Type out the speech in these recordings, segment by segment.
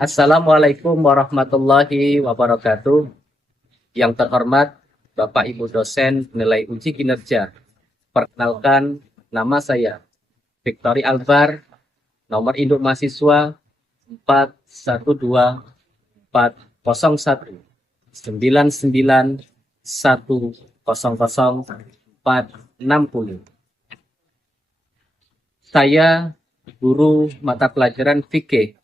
Assalamualaikum warahmatullahi wabarakatuh. Yang terhormat Bapak Ibu dosen penilai uji kinerja. Perkenalkan, nama saya Victory Albar, nomor induk mahasiswa 4124199100460. Saya guru mata pelajaran fikih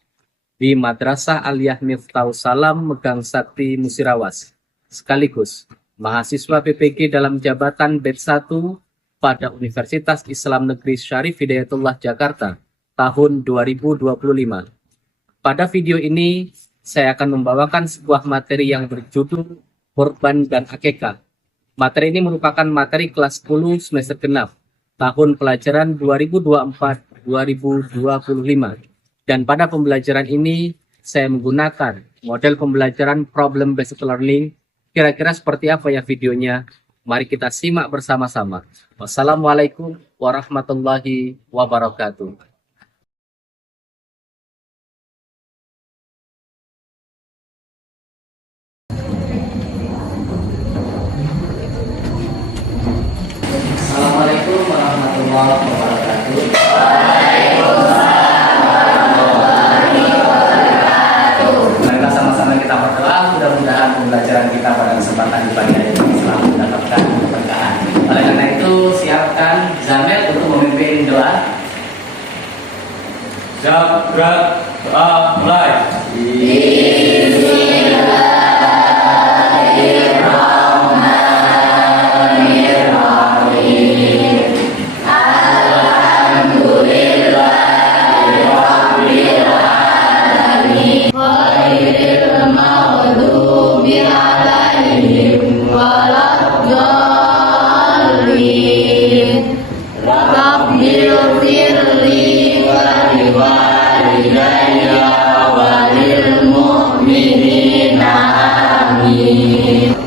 di Madrasah Aliyah Miftahus Salam Megang Sakti Musirawas, sekaligus mahasiswa PPG dalam jabatan batch 1 pada Universitas Islam Negeri Syarif Hidayatullah Jakarta tahun 2025. Pada video ini saya akan membawakan sebuah materi yang berjudul Kurban dan Akikah. Materi ini merupakan materi kelas 10 semester genap tahun pelajaran 2024-2025. Dan pada pembelajaran ini, saya menggunakan model pembelajaran problem based learning. Kira-kira seperti apa ya videonya? Mari kita simak bersama-sama. Wassalamualaikum warahmatullahi wabarakatuh. Assalamualaikum warahmatullahi wabarakatuh. Kita berdoa, mudah-mudahan pembelajaran kita pada kesempatan di pagi hari ini selalu mendapatkan keberkahan. Oleh karena itu, siapkan Zamel untuk memimpin doa. Zabrat doa mulai.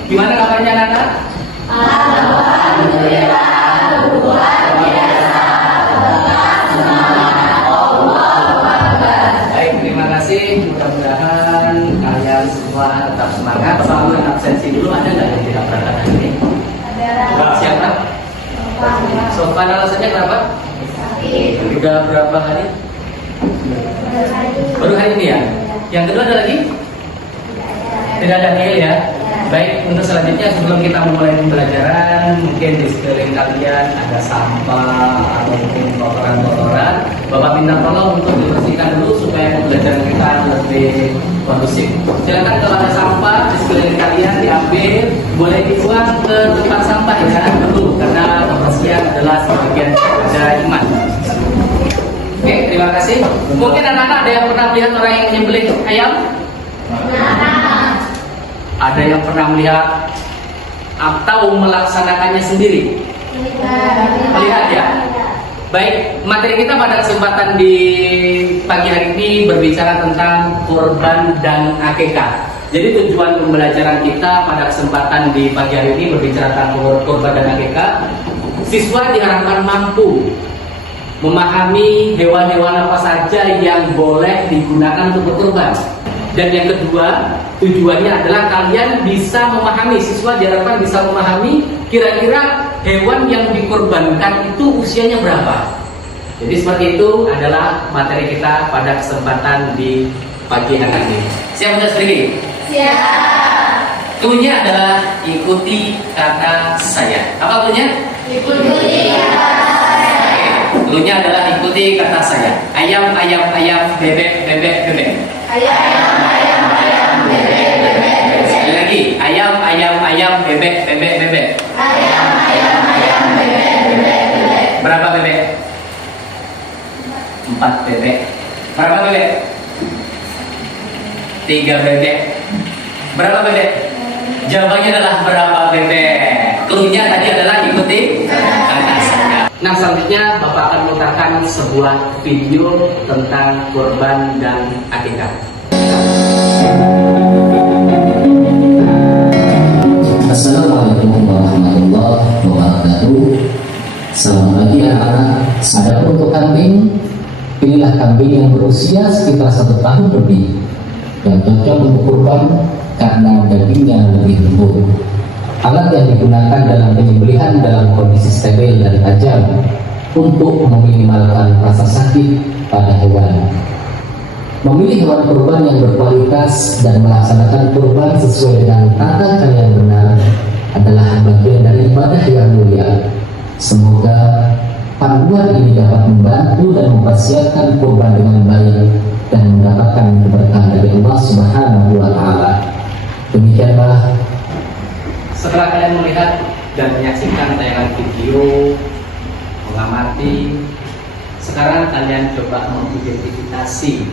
Gimana kabarnya anak-anak? Alhamdulillah, luar biasa. Baik, terima kasih. Mudah-mudahan kalian semua tetap semangat. Selalu yang absensi dulu, ada nggak yang tidak berangkat hari ini? Ada. Siapa? Sofan, alasannya kenapa? Udah berapa hari? Baru hari ini ya? Yang kedua ada lagi? Tidak ada nil ya? Baik, untuk selanjutnya sebelum kita memulai pembelajaran, mungkin di sekeliling kalian ada sampah atau mungkin kotoran-kotoran. Bapak minta tolong untuk dibersihkan dulu supaya pembelajaran kita lebih kondusif. Silakan kalau ada sampah di sekeliling kalian diambil, boleh dibuang ke tempat sampah ya, jangan dulu karena kebersihan adalah sebagian dari iman. Oke, terima kasih. Mungkin anak-anak ada yang pernah melihat orang yang nyembelih ayam? Ada yang pernah melihat atau melaksanakannya sendiri? Melihat ya? Baik, materi kita pada kesempatan di pagi hari ini berbicara tentang kurban dan akikah. Jadi tujuan pembelajaran kita pada kesempatan di pagi hari ini berbicara tentang kurban dan akikah. Siswa diharapkan mampu memahami hewan-hewan apa saja yang boleh digunakan untuk berkurban. Dan yang kedua, tujuannya adalah kalian bisa memahami, siswa diharapkan bisa memahami kira-kira hewan yang dikorbankan itu usianya berapa. Jadi seperti itu adalah materi kita pada kesempatan di pagi hari ini. Siap sudah sedikit? Siap. Cluenya adalah ikuti kata saya. Apa cluenya? Ikuti kata saya. Cluenya adalah ikuti kata saya. Ayam, ayam, ayam, bebek, bebek, bebek. Ayam, ayam, ayam, bebek, bebek, bebek. Sekali lagi, ayam, ayam, ayam, bebek, bebek, bebek. Ayam, ayam, ayam, bebek, bebek, bebek. Berapa bebek? 4 bebek. Berapa bebek? 3 bebek. Berapa bebek? Jawabannya adalah berapa bebek. Cluenya tadi adalah ikuti kata saya. Nah, selanjutnya Bapak akan memutarkan sebuah video tentang kurban dan akikah. Assalamualaikum warahmatullahi wabarakatuh. Selamat pagi anak-anak. Saya untuk kambing. Inilah kambing yang berusia sekitar 1 tahun lebih. yang cocok untuk kurban karena dagingnya lebih lembut. Alat yang digunakan dalam penyembelihan dalam kondisi steril dan tajam untuk meminimalkan rasa sakit pada hewan. Memilih hewan kurban yang berkualitas dan melaksanakan kurban sesuai dengan tata cara yang benar adalah bagian dari ibadah yang mulia. Semoga panduan ini dapat membantu dan mempersiapkan kurban dengan baik dan mendapatkan keberkahan dari Allah Subhanahu wa Ta'ala. Demikianlah. Setelah kalian melihat dan menyaksikan tayangan video, mengamati, sekarang kalian coba mengidentifikasi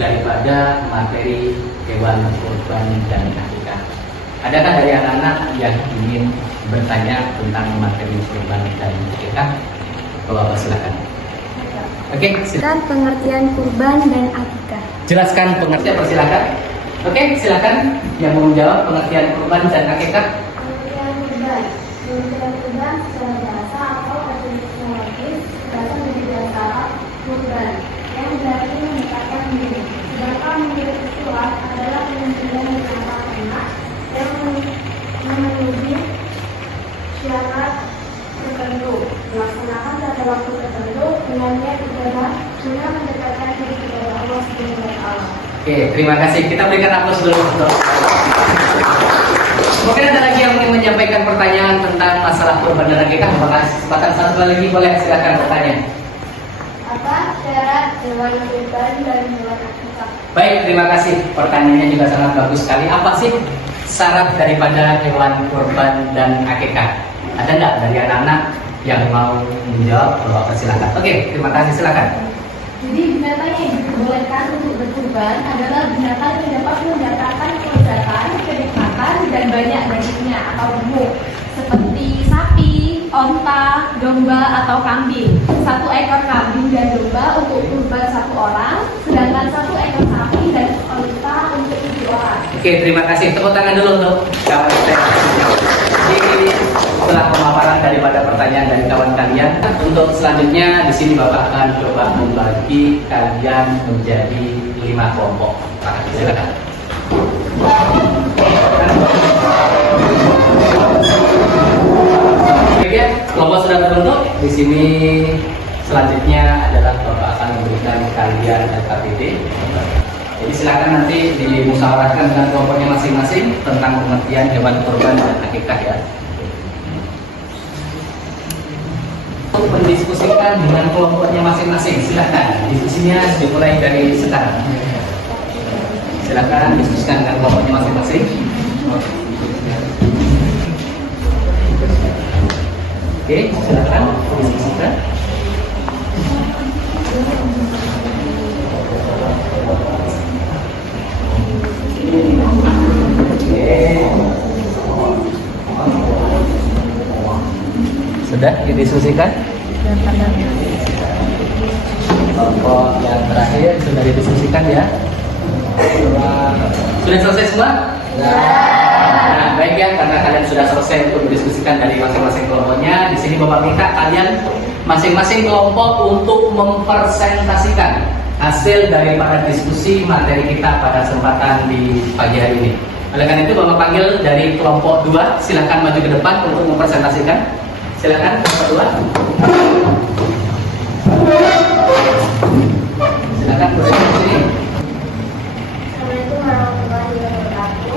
daripada materi hewan kurban dan akikah. Adakah dari anak-anak yang ingin bertanya tentang materi kurban dan akikah? Bapak silakan. Oke, silakan. Pengertian kurban dan akikah. Jelaskan pengertian, persilakan. Oke, silakan yang mau menjawab pengertian kurban dan akikah. Pengertian kurban secara bahasa atau etimologis berasal dari bahasa kurban yang berarti mendekatkan diri. Sedangkan menurut istilah adalah penyembelihan di tempat ternak yang memenuhi syarat tertentu, melaksanakan pada waktu tertentu dengan niat ibadah guna mendekatkan diri kepada Allah Subhanahu wa Ta'ala. Oke, terima kasih. Kita berikan aplaus dulu untuk. Mungkin ada lagi yang ingin menyampaikan pertanyaan tentang masalah kurban dan akikah. Kesempatan satu lagi, boleh silakan bertanya. Apa syarat hewan kurban dan hewan akikah? Baik, terima kasih. Pertanyaannya juga sangat bagus sekali. Apa sih syarat daripada hewan kurban dan akikah? Ada nggak dari anak-anak yang mau menjawab? Bapak silakan. Oke, terima kasih, silakan. Jadi binatang yang diperbolehkan untuk berkurban adalah binatang yang dapat mendatangkan kelezatan, kenikmatan, dan banyak dagingnya atau gemuk, seperti sapi, onta, domba, atau kambing. 1 ekor kambing dan domba untuk kurban 1 orang, sedangkan 1 ekor sapi dan onta untuk 7 orang. Oke, terima kasih. Tepuk tangan dulu untuk kawan saya. Jadi setelah pemaparan daripada pertanyaan dari kawan kalian, untuk selanjutnya di sini Bapak akan coba membagi kalian menjadi 5 kelompok. Silakan. Oke, kelompok sudah terbentuk. Di sini selanjutnya adalah Bapak akan memberikan kalian LKPD. Jadi silakan nanti dimusyawarahkan dengan kelompoknya masing-masing tentang pengertian hewan kurban dan akikah ya. Untuk mendiskusikan dengan kelompoknya masing-masing, silakan diskusinya dimulai dari sekarang. Silakan diskusikan dengan kelompoknya masing-masing. Oke, silakan diskusikan. Sudah didiskusikan? Kelompok yang terakhir sudah didiskusikan ya? Sudah selesai semua? Nah, baik ya, karena kalian sudah selesai untuk mendiskusikan dari masing-masing kelompoknya. Di sini Bapak minta kalian masing-masing kelompok untuk mempresentasikan hasil daripada diskusi materi kita pada kesempatan di pagi hari ini. Oleh karena itu Bapak panggil dari kelompok 2, silakan maju ke depan untuk mempresentasikan. Silakan kelompok 2. Silakan berdiri di sini. Assalamualaikum warahmatullahi wabarakatuh.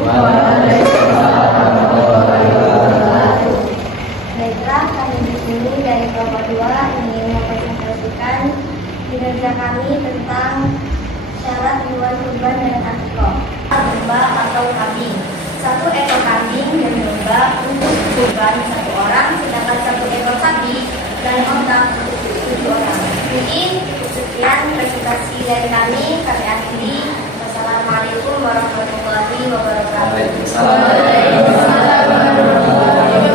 Baiklah, kami di sini dari kelompok 2 ingin mempresentasikan kinerja kami tentang syarat hewan kurban dan akikah. Domba atau kambing. 1 ekor kambing dan domba untuk kurban 1 orang, sedangkan 1 ekor sapi dan onta untuk 7 orang. Mungkin sekian presentasi dari kami akhiri. Wassalamualaikum warahmatullahi wabarakatuh.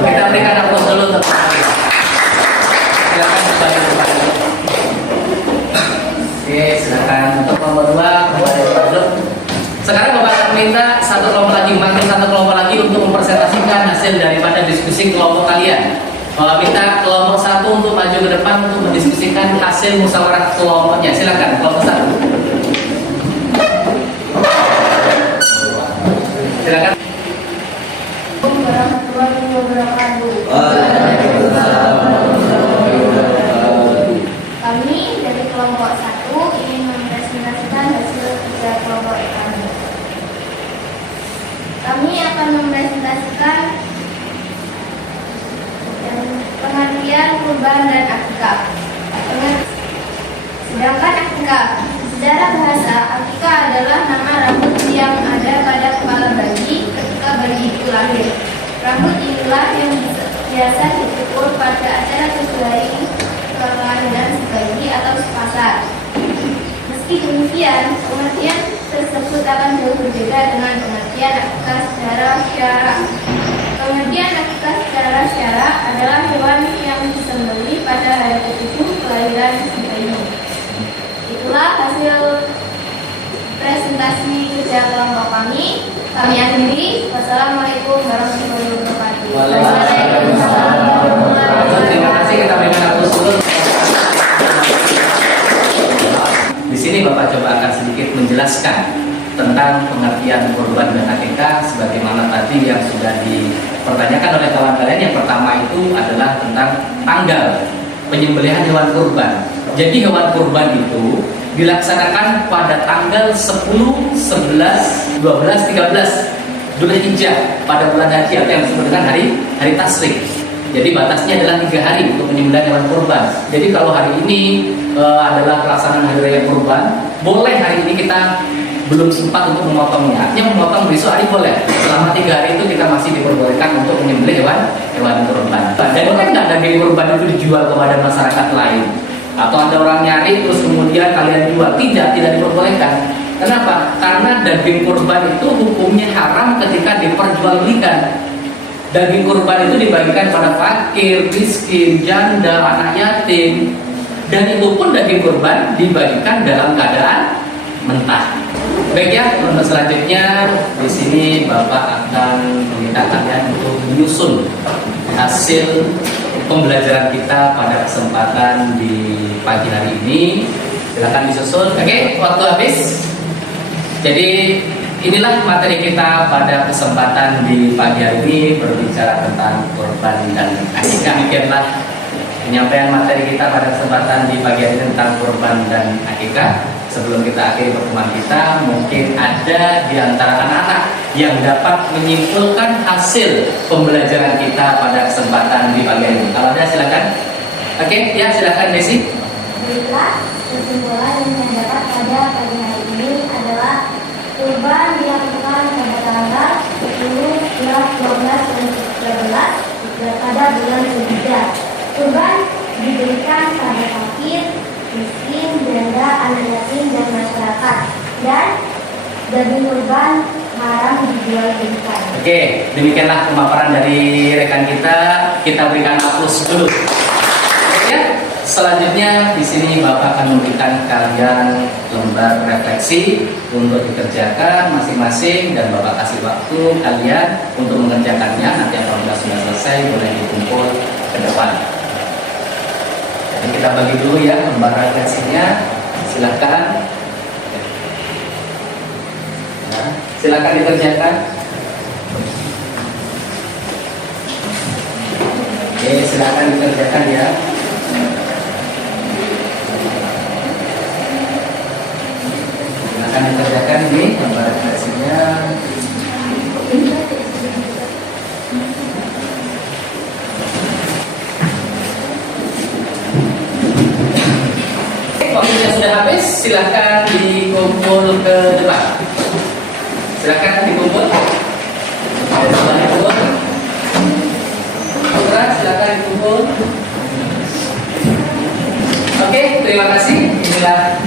Kita berikan aplaus dulu untuk silakan kembali ke depan. Oke, silakan untuk kelompok 2 kembali ke depan. Sekarang Bapak akan minta satu kelompok lagi untuk mempresentasikan hasil daripada diskusi kelompok kalian. Bapak minta kelompok 1 untuk maju ke depan untuk mendiskusikan hasil musyawarah kelompoknya. Silakan kelompok 1. menjelaskan pengertian kurban dan akikah. Sedangkan akikah, secara bahasa, akikah adalah nama rambut yang ada pada kepala bayi ketika bayi itu lahir. Rambut inilah yang biasa dicukur pada acara 7 hari kelahiran si bayi atau sepasar. Meski demikian, pengertian tersebut akan jauh berbeda dengan pengertian akikah secara syara. Pengertian akikah secara syara adalah hewan yang disembelih pada hari ke-7 kelahiran si bayi. Itulah hasil presentasi kerja kelompok kami. Kami akhiri. Wassalamualaikum warahmatullahi wabarakatuh. Terima kasih, kita berikan aplaus dulu. Di sini Bapak coba akan sedikit menjelaskan tentang pengertian kurban dan akikah sebagaimana tadi yang sudah dipertanyakan oleh kawan kalian. Yang pertama itu adalah tentang tanggal penyembelihan hewan kurban. Jadi hewan kurban itu dilaksanakan pada tanggal 10, 11, 12, 13 Dzulhijjah pada bulan haji atau yang disebut dengan hari tasyrik. Jadi batasnya adalah 3 hari untuk penyembelihan hewan kurban. Jadi kalau hari ini adalah pelaksanaan hari raya kurban, boleh hari ini kita belum sempat untuk memotongnya. Artinya memotong besok hari boleh. Selama 3 hari itu kita masih diperbolehkan untuk menyembelih hewan kurban. Dan kan nggak daging kurban itu dijual kepada masyarakat lain. Atau ada orang nyari terus kemudian kalian jual, tidak diperbolehkan. Kenapa? Karena daging kurban itu hukumnya haram ketika diperjualbelikan. Daging kurban itu dibagikan pada fakir, miskin, janda, anak yatim, dan itu pun daging kurban dibagikan dalam keadaan mentah. Baik ya, untuk selanjutnya di sini Bapak akan meminta kalian untuk menyusun hasil pembelajaran kita pada kesempatan di pagi hari ini. Silakan disusun. Oke, waktu habis. Jadi inilah materi kita pada kesempatan di pagi hari ini berbicara tentang kurban dan akikah. Demikianlah penyampaian materi kita pada kesempatan di pagi hari ini tentang kurban dan akikah. Sebelum kita akhiri pertemuan kita, mungkin ada di antara anak-anak yang dapat menyimpulkan hasil pembelajaran kita pada kesempatan di pagi hari ini. Kalau ada silakan. Oke, ya silakan Desi. Baiklah, kesimpulan yang saya dapat pada pagi hari ini adalah kurban dilakukan pada tanggal 10, 11, 12, dan 13 pada bulan Dzulhijjah. Kurban diberikan pada fakir, miskin, janda, anak yatim, dan masyarakat. Dan daging kurban haram dijual belikan. Oke, demikianlah pemaparan dari rekan kita. Kita berikan aplaus dulu. Ya, selanjutnya di sini Bapak akan memberikan kalian lembar refleksi untuk dikerjakan masing-masing dan Bapak kasih waktu kalian untuk mengerjakannya. Nanti apabila sudah selesai boleh dikumpul ke depan. Jadi kita bagi dulu ya lembar refleksinya. Silakan. Nah, silakan dikerjakan. Oke, silakan dikerjakan ya. Akan dikerjakan di lembar refleksinya. Waktunya sudah habis, silakan dikumpul ke depan. Silakan dikumpul. Putra, silakan dikumpul. Oke, terima kasih. Inilah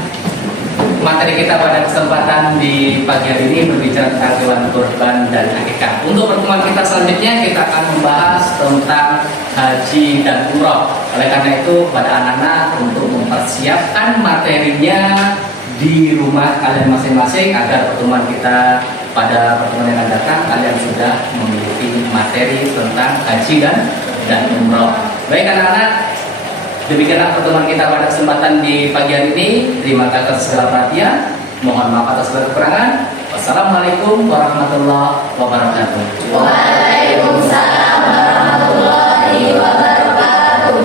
materi kita pada kesempatan di pagi hari ini berbicara tentang hewan kurban dan akikah. Untuk pertemuan kita selanjutnya kita akan membahas tentang haji dan umroh. Oleh karena itu pada anak-anak untuk mempersiapkan materinya di rumah kalian masing-masing agar pertemuan kita pada pertemuan yang akan datang kalian sudah memiliki materi tentang haji dan umroh. Baik anak-anak, demikianlah pertemuan kita pada kesempatan di pagi hari ini. Terima kasih atas segala perhatian. Mohon maaf atas segala kekurangan. Wassalamualaikum warahmatullahi wabarakatuh. Waalaikumsalam warahmatullahi wabarakatuh.